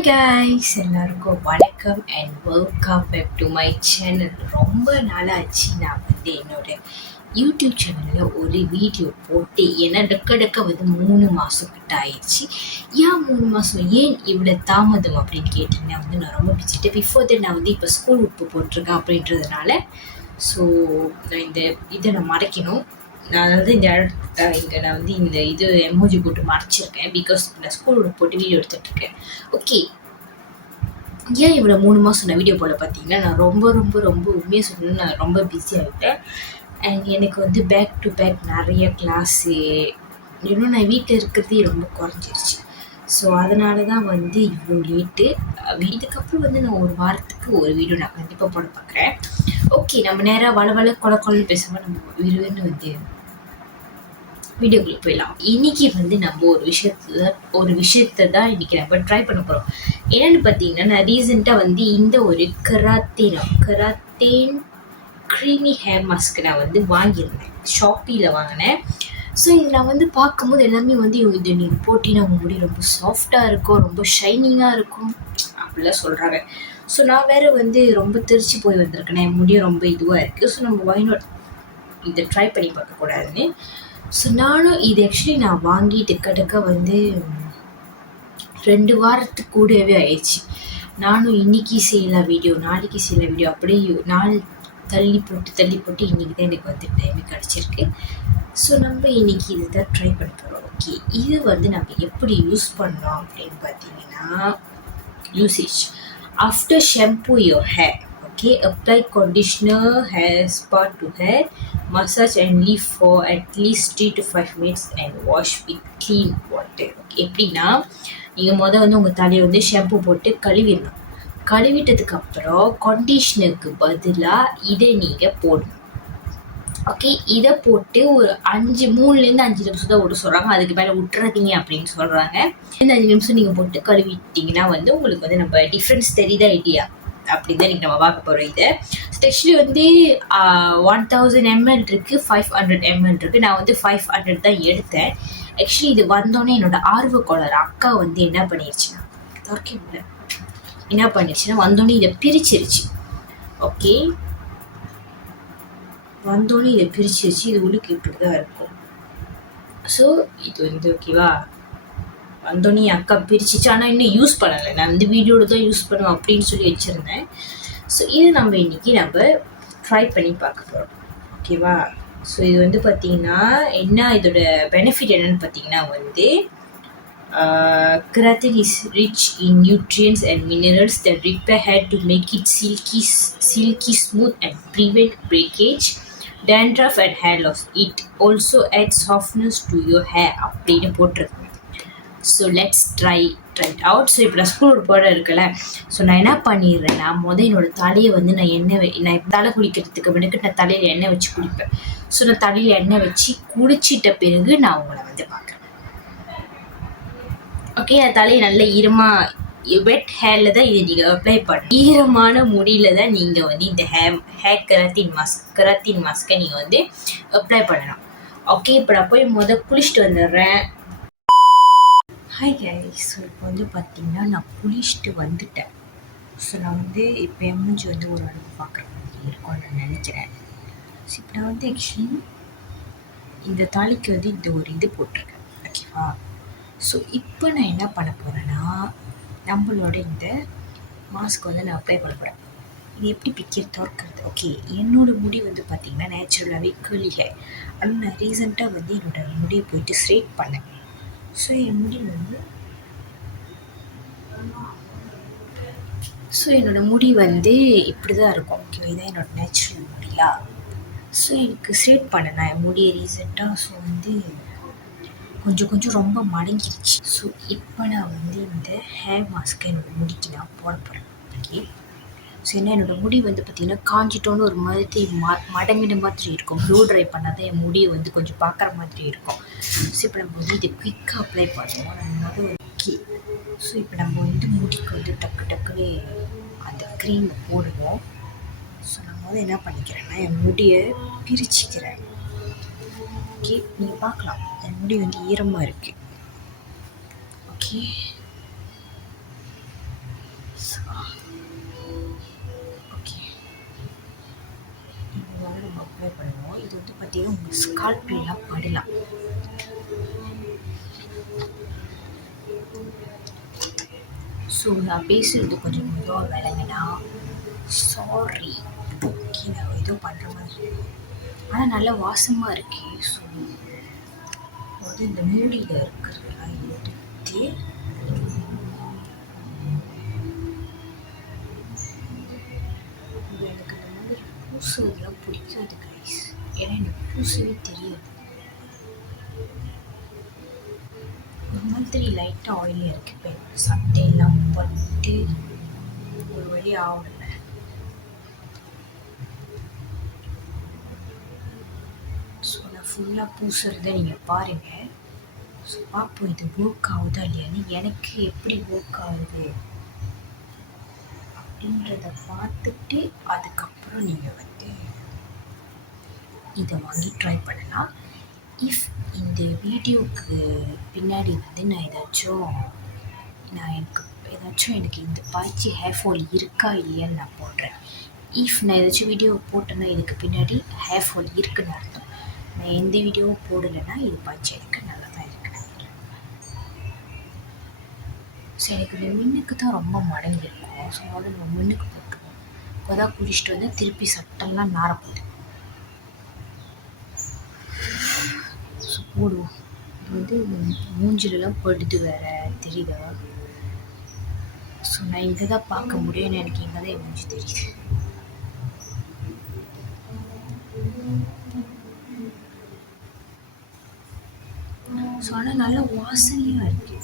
Hi guys, எல்லாருக்கும் வணக்கம் and welcome back to my channel. ரொம்ப நாளாச்சு நான் என்னோட யூடியூப் சேனலில் ஒரு வீடியோ போட்டு ஏன்னா டக்க 3 மாதம் கிட்ட ஆயிடுச்சு. ஏன் 3 மாதம், ஏன் இவ்வளோ தாமதம் அப்படின்னு கேட்டிங்கன்னா நான் ரொம்ப பிடிச்சிட்டு பிஃபோர் தட் நான் இப்போ ஸ்கூல் உப்பு போட்டிருக்கேன் அப்படின்றதுனால ஸோ நான் இதை நான் மறைக்கணும். நான் இங்கே நான் இந்த இது எமோஜி போட்டு மறைச்சிருக்கேன் பிகாஸ் நான் ஸ்கூலோட போட்டு வீடியோ எடுத்துகிட்ருக்கேன். ஓகே, ஏன் இவ்வளோ 3 மாதம் நான் வீடியோ போட பார்த்தீங்கன்னா நான் ரொம்ப உண்மையாக சொல்லணும்னு நான் ரொம்ப பிஸியாகிட்டேன். அண்ட் எனக்கு பேக் டு பேக் நிறைய கிளாஸு இன்னும் நான் வீட்டில் இருக்கிறதே ரொம்ப குறைஞ்சிருச்சு. ஸோ அதனால தான் இவ்வளோ லேட்டு. இதுக்கப்புறம் நான் ஒரு வாரத்துக்கு ஒரு வீடியோ நான் கண்டிப்பாக போட பார்க்குறேன். ஓகே, நம்ம நேராக வள கொலன்னு பேசாமல் நம்ம விறுவிறுன்னு வீடியோக்குள்ளே போயிடலாம். இன்னைக்கு நம்ம ஒரு விஷயத்தை தான் இன்னைக்கு நம்ம ட்ரை பண்ண போகிறோம். என்னென்னு பார்த்தீங்கன்னா, நான் ரீசெண்டாக இந்த ஒரு கராத்தேன் க்ரீமி ஹேர் மாஸ்க் நான் வாங்கியிருந்தேன். ஷாப்பியில் வாங்கினேன். ஸோ இது நான் பார்க்கும்போது எல்லாமே இதை நீங்கள் போட்டினா உங்கள் முடி ரொம்ப சாஃப்டாக இருக்கும், ரொம்ப ஷைனிங்காக இருக்கும் அப்படிலாம் சொல்கிறாங்க. ஸோ நான் வேறு ரொம்ப தெரிச்சு போய் வந்திருக்கேன். என் முடியும் ரொம்ப இதுவாக இருக்குது. ஸோ நம்ம வைனோட் இதை ட்ரை பண்ணி பார்க்கக்கூடாதுன்னு ஸோ நானும் இது ஆக்சுவலி நான் வாங்கிட்டு டக்க 2 வாரத்துக்கு கூடவே ஆயிடுச்சு. நானும் இன்றைக்கி செய்யலாம் வீடியோ, நாளைக்கு செய்யலாம் வீடியோ, அப்படியே நாள் தள்ளி போட்டு இன்றைக்கி தான் எனக்கு டைம் கிடச்சிருக்கு. ஸோ நம்ம இன்றைக்கி இது தான் ட்ரை பண்ண போகிறோம். ஓகே, இது நம்ம எப்படி யூஸ் பண்ணோம் அப்படின்னு பார்த்தீங்கன்னா, usage after shampoo your hair. Okay, apply conditioner, hair spa to hair, massage and leave for at least 3 to 5 minutes and wash with clean water. Okay, எப்படின்னா நீங்கள் உங்கள் தலையை ஷாம்பு போட்டு கழுவிடணும். கழுவிட்டதுக்கு அப்புறம் கண்டிஷ்னருக்கு பதிலாக இதை நீங்கள் போடணும். ஓகே, இதை போட்டு ஒரு 3லேருந்து 5 நிமிஷம் தான் விட சொல்கிறாங்க. அதுக்கு மேலே விட்டுறதீங்க அப்படின்னு சொல்கிறாங்க. இந்த 5 நிமிஷம் நீங்கள் போட்டு கழுவிட்டிங்கன்னா உங்களுக்கு நம்ம டிஃப்ரென்ஸ் தெரியுதா இல்லையா அப்படின்னு தான் நம்ம பார்க்க போகிறோம். இதை ஸ்பெஷலி 1000 ml இருக்குது, 500 ml இருக்குது. நான் 500 தான் எடுத்தேன். ஆக்சுவலி இது வந்தோடனே என்னோட ஆர்வக்கோளர் அக்கா என்ன பண்ணிடுச்சுன்னா வந்தோடனே இதை பிரிச்சிருச்சு. ஓகே, வந்தோடனே இதை பிரிச்சிருச்சு. இது உள்ளுக்கு இப்படி தான் இருக்கும். ஸோ இது ஓகேவா, வந்தோடனே என் அக்கா பிரிச்சிச்சு. ஆனால் இன்னும் யூஸ் பண்ணலை. நான் வீடியோவில் தான் யூஸ் பண்ணுவேன் அப்படின்னு சொல்லி வச்சுருந்தேன். ஸோ இது நம்ம இன்றைக்கி ட்ரை பண்ணி பார்க்க போகிறோம். ஓகேவா, ஸோ இது பார்த்தீங்கன்னா இதோட பெனிஃபிட் என்னென்னு பார்த்தீங்கன்னா keratin is rich in nutrients and minerals that repair hair to make it silky smooth and prevent breakage, dandruff and hair loss. It also adds softness to your hair அப்படின்னு போட்டிருக்கு. So let's try it out. So இப்போ நான் school போட இருக்கல. So நான் என்ன பண்ணிடுறேன்னா, என்னோடய தலையை நான் தலை குளிக்கிறதுக்கு முன்னாடி நான் தலையில் எண்ணெய் வச்சு குளிப்பேன். ஸோ நான் தலையில் எண்ணெய் வச்சு குளிச்சிட்ட பிறகு நான் உங்களை பார்க்குறேன். ஓகே, என் தலையை நல்ல வெட் ஹேரில் தான் இதை நீங்கள் அப்ளை பண்ண. ஈரமான முடியில் தான் நீங்கள் இந்த ஹேர் கெராத்தின் மாஸ்கை நீங்கள் அப்ளை பண்ணணும். ஓகே, இப்போ நான் போய் குளிச்சுட்டு வந்துடுறேன். ஹாய் கைஸ், ஸோ இப்போ பார்த்தீங்கன்னா நான் குளிச்சுட்டு வந்துட்டேன். ஸோ நான் இப்போ எம்ஜி ஒரு அளவு பார்க்குற மாதிரி இருக்கும்னு நான் நினைக்கிறேன். ஸோ இப்போ நான் ஆக்சுவலி இந்த தாலிக்கு இந்த ஒரு இது போட்டிருக்கேன். ஓகேவா, ஸோ இப்போ நான் என்ன பண்ண போகிறேன்னா, நம்மளோட இந்த மாஸ்க் நான் அப்ளை பண்ண போகிறேன். இது எப்படி திறக்கிறது. ஓகே, என்னோடய முடி பார்த்திங்கன்னா நேச்சுரலாகவே கேர்லி ஹேர். ஆனால் நான் ரீசெண்டாக என்னோடய முடியை போயிட்டு ஸ்ட்ரெயிட் பண்ணேன். ஸோ என் முடி என்னோடய முடி இப்படி தான் இருக்கும். ஓகே, இதான் என்னோடய நேச்சுரல் முடியா. ஸோ எனக்கு ஸ்ட்ரெயிட் பண்ணேன் என் முடியை ரீசெண்டாக. ஸோ கொஞ்சம் ரொம்ப மடங்கிடுச்சு. ஸோ இப்போ நான் இந்த ஹேர் மாஸ்க்கை என்னோடய முடிக்கு நான் போட போகிறேன். ஓகே, ஸோ என்னோடய முடி பார்த்திங்கன்னா காஞ்சிட்டோன்னு ஒரு மாதிரி மடங்கின மாதிரி இருக்கும். ப்ளூ ட்ரை பண்ணால் தான் என் முடியை கொஞ்சம் பார்க்குற மாதிரி இருக்கும். ஸோ இப்போ நம்ம இதை குயிக்காக அப்ளை பண்ணுவோம். நம்ம ஓகே, ஸோ இப்போ நம்ம முடிக்கு டக்குவே அந்த க்ரீமை போடுவோம். ஸோ நான் என்ன பண்ணிக்கிறேன்னா, என் முடியை பிரிச்சுக்கிறேன். ஓகே, நீங்கள் பார்க்கலாம் என் முடி ஈரமாக இருக்குது. ஓகே, தான் நம்ம அப்ளை பண்ணுவோம். இது வந்து பார்த்தீங்கன்னா உங்கள் ஸ்கால்ப்லாம் படலாம். ஸோ நான் பேசுகிறது கொஞ்சம் மெதுவாக விளங்குனா சாரி. ஓகே, நான் ஏதோ பண்ணுற மாதிரி ஆனால் நல்லா வாசமாக இருக்கு. ஸோ வந்து இந்த மூடியில் இருக்கிறதெல்லாம் எடுத்து எனக்கு இந்த மாதிரி பூசுறதுலாம் பிடிக்காது கைஸ். ஏன்னா எனக்கு பூசவே தெரியாது. ஒரு மாதிரி லைட்டாக ஆயிலியாக இருக்குது. இப்போ சட்டையெல்லாம் பட்டு ஒரு வழி ஆகலை. ஸோ நான் ஃபுல்லாக பூசுறதை நீங்கள் பாருங்கள். ஸோ பார்ப்போம் இது ஒர்க் ஆகுதா இல்லையான்னு. எனக்கு எப்படி ஒர்க் ஆகுது அப்படின்றத பார்த்துட்டு அதுக்கப்புறம் நீங்கள் வந்து இதை வாங்கி ட்ரை பண்ணலாம். இஃப் இந்த வீடியோவுக்கு பின்னாடி வந்து எனக்கு இந்த பாய்ச்சி ஹேர் ஃபால் இருக்கா இல்லையான்னு நான் போடுறேன். இஃப் நான் ஏதாச்சும் வீடியோ போட்டேன்னா இதுக்கு பின்னாடி ஹேர் ஃபால் இருக்குன்னு அர்த்தம். நான் எந்த வீடியோவும் போடலைன்னா இது பாய்ச்சி எனக்கு நல்லா தான் இருக்கு. ஸோ எனக்கு இந்த மின்னுக்கு தான் ரொம்ப மடங்கிருக்கும். ஸோ அதோட நம்ம மின்னுக்கு போட்டுருவோம். இப்போ தான் குடிச்சிட்டு வந்து திருப்பி சட்டெல்லாம் நாரப்போகுது. ஸோ போடுவோம். இது வந்து மூஞ்சிலெலாம் படுது வேறு தெரியுதா? ஸோ நான் இங்கே தான் பார்க்க முடியும். எனக்கு இங்கே தான் என் மூஞ்சி தெரியுது. ஸோ ஆனால் நல்லா வாசனையாக இருக்கு.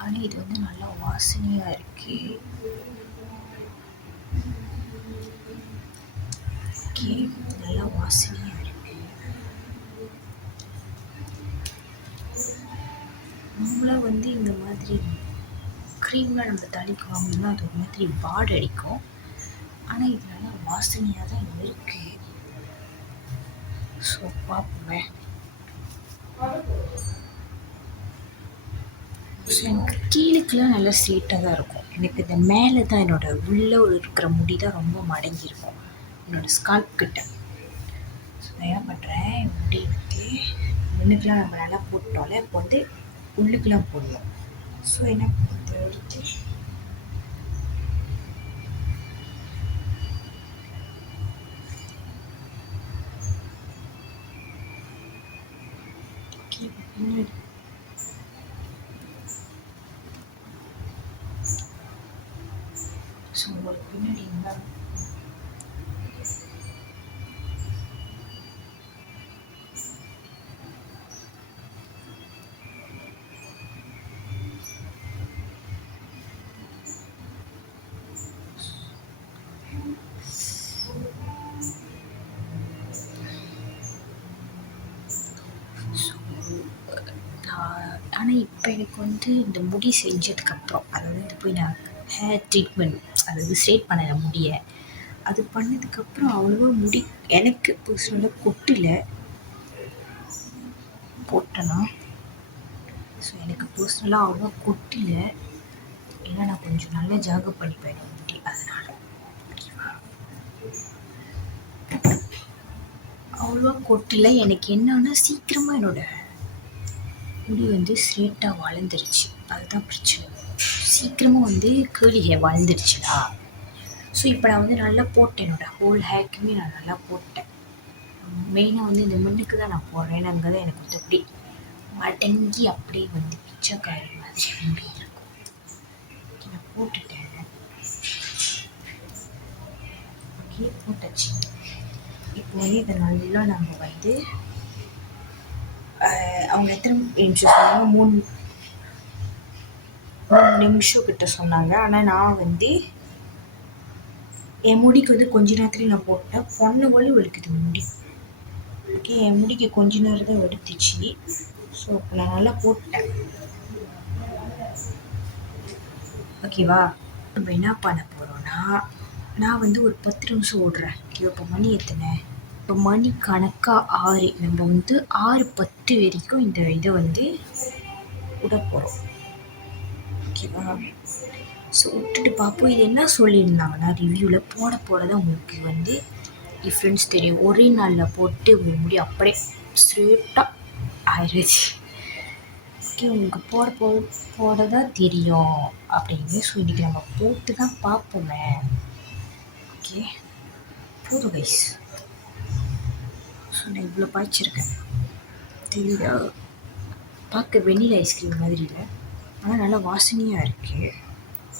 ஆனால் இது வந்து நல்லா வாசனையாக இருக்கு. ஓகே, நல்லா வாசனையாக இருக்கு. நம்மளாம் வந்து இந்த மாதிரி க்ரீம்லாம் நம்ம தலைக்கு வாங்கினா அது ஒரு மாதிரி வாடை அடிக்கும். ஆனால் இது நல்லா வாசனையாக தான் இருக்கு. ஸோ பார்ப்போம். ஸோ எனக்கு கீழுக்கெலாம் நல்லா ஸ்ட்ரெயிட்டாக தான் இருக்கும். எனக்கு இந்த மேலே தான் உள்ளே இருக்கிற முடி தான் ரொம்ப மடங்கியிருக்கும் என்னோடய ஸ்கால்ப் கிட்ட. ஸோ நான் என்ன பண்ணுறேன், முடி வந்து முன்னுக்கெலாம் நம்ம நல்லா போட்டோம்ல, இப்போ வந்து உள்ளுக்கெலாம் போடணும். ஸோ என்ன பண்ணுறது, எடுத்து பின்னாடி ஸோ உங்களுக்கு பின்னாடி இருந்தால் ஆனால் இப்போ எனக்கு வந்து இந்த முடி செஞ்சதுக்கப்புறம், அதாவது இந்த போய் நான் ஹேர் ட்ரீட்மெண்ட், அதாவது ஸ்ட்ரெயிட் பண்ண முடிய அது பண்ணதுக்கப்புறம் அவ்வளோவா முடி எனக்கு பர்சனலாக கொட்டலை போட்டேன்னா. ஸோ எனக்கு பர்சனலாக அவ்வளோவா கொட்டலை. ஏன்னா நான் கொஞ்சம் நல்லா ஜாக பண்ணிப்பேன் முடி, அதனால் அவ்வளோவா கொட்டலை. எனக்கு என்னன்னா சீக்கிரமாக என்னோடய முடி வந்து ஸ்ட்ரெயிட்டாக வளர்ந்துருச்சு. அதுதான் பிரச்சனை. சீக்கிரமாக வந்து கேர்லி ஹேர் வளர்ந்துருச்சுடா. ஸோ இப்போ நான் வந்து நல்லா போட்டேன். என்னோடய ஹோல் ஹேருக்குமே நான் நல்லா போட்டேன். மெயினாக வந்து இந்த முன்னுக்கு தான் நான் போடுறேன். ஏன்னா அங்கே தான் எனக்கு வந்து அப்படி மடங்கி அப்படியே வந்து பிச்சைக்காரி மாதிரி முடி இருக்கும். நான் போட்டுட்டேன். ஓகே, போட்டாச்சு. இப்போ வந்து இதை நல்லா நம்ம வந்து அவங்க எத்தனை நிமிஷம் சொன்னாங்க, 3 நிமிஷம் கிட்ட சொன்னாங்க. ஆனால் நான் வந்து என் முடிக்கு வந்து கொஞ்ச நேரத்துலேயும் நான் போட்டேன். பொண்ணு வலி வலிக்குது முடி. ஓகே, என் முடிக்கு கொஞ்ச நேரம் தான் எடுத்துச்சு. ஸோ இப்போ நான் நல்லா போட்டேன். ஓகேவா, நம்ம என்ன பண்ண போகிறோன்னா, நான் வந்து ஒரு 10 நிமிஷம் ஓடுறேன். ஓகே, இப்போ மணி எத்தனை, இப்போ மணி கணக்காக 6. நம்ம வந்து 6:10 வரைக்கும் இந்த இதை வந்து விட போகிறோம். ஓகேவா, ஸோ விட்டுட்டு பார்ப்போம். இது என்ன சொல்லியிருந்தாங்கன்னா ரிவ்யூவில் போட தான் உங்களுக்கு வந்து டிஃப்ரென்ஸ் தெரியும். ஒரே நாளில் போட்டு உங்கள் முடி அப்படியே ஸ்ட்ரெயிட்டாக ஆயிடுச்சு. ஓகே, உங்களுக்கு போட தான் தெரியும் அப்படின்னு. ஸோ இன்றைக்கி நம்ம போட்டு தான் பார்ப்போமே. ஓகே, போதும் கைஸ். ஸோ நான் இவ்வளோ பாய்ச்சிருக்கேன் தெரியுதா? பார்க்க வெண்ணிலா ஐஸ்கிரீம் மாதிரி இல்லை, ஆனால் நல்லா வாசனையாக இருக்குது.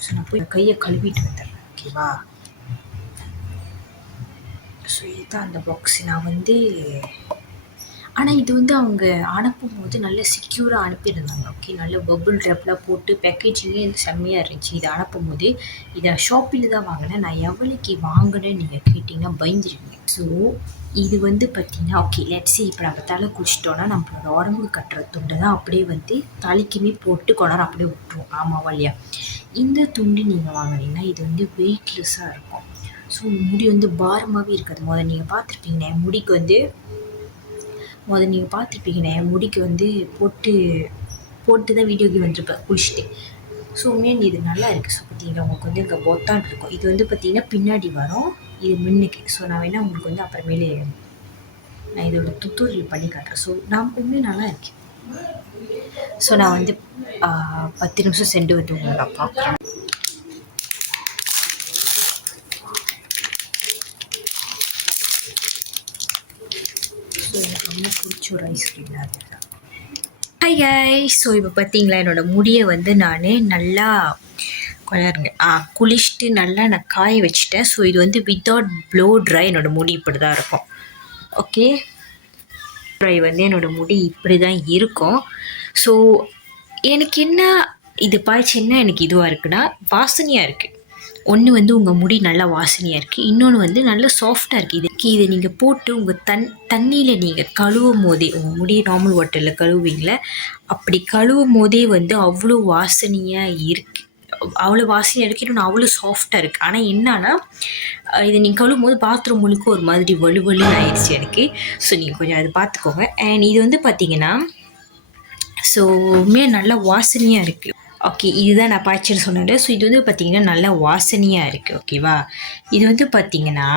ஸோ நான் போய் கையை கழுவிட்டு வந்துடுறேன். ஓகேவா? ஸோ இதுதான் அந்த பாக்ஸ். நான் வந்து ஆனால் இது வந்து அவங்க அனுப்பும்போது நல்ல செக்யூராக அனுப்பியிருந்தாங்க. ஓகே, நல்ல பபுள் ரேப்லாம் போட்டு பேக்கேஜிங்கே வந்து செம்மையாக இருந்துச்சு. இதை அனுப்பும்போது இதை ஷாப்பில் தான் வாங்கினேன். நான் எவ்வளோக்கு வாங்கினேன்னு நீங்கள் கேட்டிங்கன்னா பயந்துருவீங்க. ஸோ இது வந்து பார்த்திங்கன்னா ஓகே லெட்ஸி இப்போ நம்ம தலை குளிச்சிட்டோன்னா நம்மளோட உடம்புக்கு கட்டுற துண்டை தான் அப்படியே வந்து தலைக்குமே போட்டு கொண்டாட அப்படியே விட்டுருவோம். ஆமாவா இல்லையா? இந்த துண்டு நீங்கள் வாங்கினீங்கன்னா இது வந்து வெயிட்லெஸ்ஸாக இருக்கும். ஸோ முடி வந்து பாரமாகவே இருக்காது. முதல்ல நீங்கள் பார்த்துருப்பீங்க என் முடிக்கு வந்து என் முடிக்கு வந்து போட்டு தான் வீடியோக்கு வந்துருப்பேன் குளிச்சுட்டு. ஸோ உண்மையாக இது நல்லா இருக்குது. ஸோ பார்த்தீங்கன்னா உங்களுக்கு வந்து இங்கே பொத்தான் இருக்கும். இது வந்து பார்த்திங்கன்னா பின்னாடி வரும், இது முன்னுக்கு. ஸோ நான் வேணால் உங்களுக்கு வந்து அப்புறமேலே நான் இதோட டுட்டோரியல் பண்ணி காட்டுறேன். ஸோ நான் உண்மையாக நல்லா இருக்கேன். ஸோ நான் வந்து 10 நிமிஷம் சென்று வந்து உங்களை நான் பார்க்குறேன். எனக்கு ரொம்ப பிடிச்ச ஒரு ஐஸ்கிரீம் அதுதான். Hi guys. ஸோ இப்போ பார்த்தீங்களா என்னோடய முடியை வந்து நான் நல்லா கொண்டாருங்க குளிச்சுட்டு நல்லா நான் காய வச்சுட்டேன். ஸோ இது வந்து வித்தவுட் ப்ளோ ட்ரை என்னோடய முடி இப்படி தான் இருக்கும். ஓகே, ட்ரை வந்து என்னோடய முடி இப்படி தான் இருக்கும். ஸோ எனக்கு என்ன இது பாய்ச்சின்னா எனக்கு இதுவாக இருக்குன்னா வாசனையாக இருக்குது. ஒன்று வந்து உங்கள் முடி நல்லா வாசனையாக இருக்குது, இன்னொன்று வந்து நல்லா சாஃப்டாக இருக்குது. இதை நீங்கள் போட்டு உங்கள் தண்ணியில் நீங்கள் கழுவும் போதே உங்கள் முடியை நார்மல் வாட்டரில் கழுவுவீங்களே, அப்படி கழுவும் போதே வந்து அவ்வளோ வாசனையாக இருக்குது. இன்னொன்று அவ்வளோ சாஃப்டாக இருக்குது. ஆனால் என்னன்னா இதை நீங்கள் கழுவும் போது பாத்ரூம் முழுக்க ஒரு மாதிரி வலுவலுன்னு ஆயிடுச்சு எனக்கு. ஸோ நீங்கள் கொஞ்சம் அதை பார்த்துக்கோங்க. அண்ட் இது வந்து பார்த்தீங்கன்னா ஸோ நல்லா வாசனையாக இருக்குது. ஓகே, இதுதான் நான் பாய்ச்சல் சொன்னேன். ஸோ இது வந்து பார்த்திங்கன்னா நல்லா வாசனையாக இருக்குது. ஓகேவா? இது வந்து பார்த்திங்கன்னா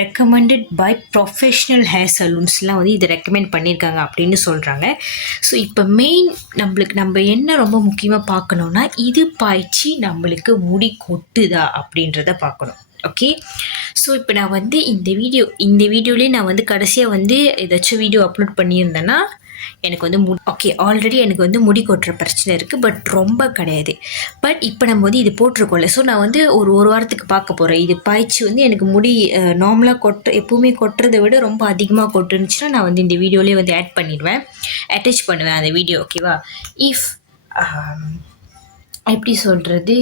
ரெக்கமெண்டட் பை ப்ரொஃபஷ்னல் ஹேர் சலூன்ஸ்லாம் வந்து இதை ரெக்கமெண்ட் பண்ணியிருக்காங்க அப்படின்னு சொல்கிறாங்க. ஸோ இப்போ மெயின் நம்ம என்ன ரொம்ப முக்கியமாக பார்க்கணுன்னா இது பாய்ச்சி நம்மளுக்கு முடி கொட்டுதா அப்படின்றத பார்க்கணும். ஓகே, ஸோ இப்போ நான் வந்து இந்த வீடியோலேயே நான் வந்து கடைசியாக வந்து ஏதாச்சும் வீடியோ அப்லோட் பண்ணியிருந்தேன்னா எனக்கு வந்து ஓகே ஆல்ரெடி எனக்கு வந்து முடி கொட்டுற பிரச்சனை இருக்குது, பட் ரொம்ப கிடையாது. பட் இப்போ நம்ம வந்து இது போட்டிருக்கோம்ல, ஸோ நான் வந்து ஒரு வாரத்துக்கு பார்க்க போகிறேன். இது பாய்ச்சி வந்து எனக்கு முடி நார்மலாக எப்போவுமே கொட்டுறதை விட ரொம்ப அதிகமாக கொட்டுருந்துச்சுன்னா நான் வந்து இந்த வீடியோலேயே வந்து அட்டாச் பண்ணுவேன் அந்த வீடியோ. ஓகேவா? இஃப் எப்படி சொல்கிறது,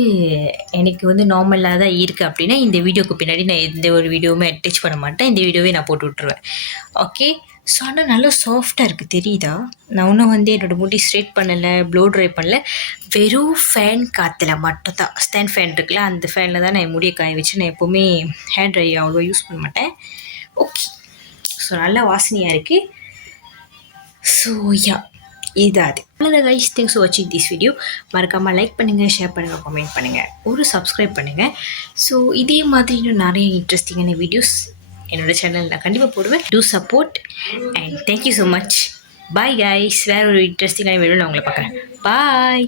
எனக்கு வந்து நார்மலாக தான் இருக்குது அப்படின்னா இந்த வீடியோக்கு பின்னாடி நான் எந்த ஒரு வீடியோவுமே அட்டாச் பண்ண மாட்டேன். இந்த வீடியோவே நான் போட்டு விட்ருவேன். ஓகே, ஸோ ஆனால் நல்லா சாஃப்டாக இருக்குது தெரியுதா? நான் இன்னும் வந்து என்னோடய முடி ஸ்ட்ரெயிட் பண்ணலை, ப்ளோ ட்ரை பண்ணல, வெறும் ஃபேன் காற்றுல மட்டும் தான். ஸ்டாண்ட் ஃபேன் இருக்குல்ல, அந்த ஃபேனில் தான் நான் என் முடியை காய வச்சு. நான் எப்போவுமே ஹேர் ட்ரை அவ்வளோ யூஸ் பண்ண மாட்டேன். ஓகே, ஸோ நல்லா வாசனையாக இருக்குது. ஸோ இதுதான் அது. அவ்வளோதான் கைஸ், தேங்க்ஸ் ஃபார் வாட்சிங் திஸ் வீடியோ. மறக்காமல் லைக் பண்ணுங்கள், ஷேர் பண்ணுங்கள், கமெண்ட் பண்ணுங்கள், சப்ஸ்கிரைப் பண்ணுங்கள். ஸோ இதே மாதிரி இன்னும் நிறைய இன்ட்ரெஸ்டிங்கான வீடியோஸ் என்னோட சேனல் நான் கண்டிப்பாக போடுவேன். To support and thank you so much. Bye guys. வேறு ஒரு இன்ட்ரெஸ்டிங்கான வீடியோ நான் உங்களை பார்க்குறேன். பாய்.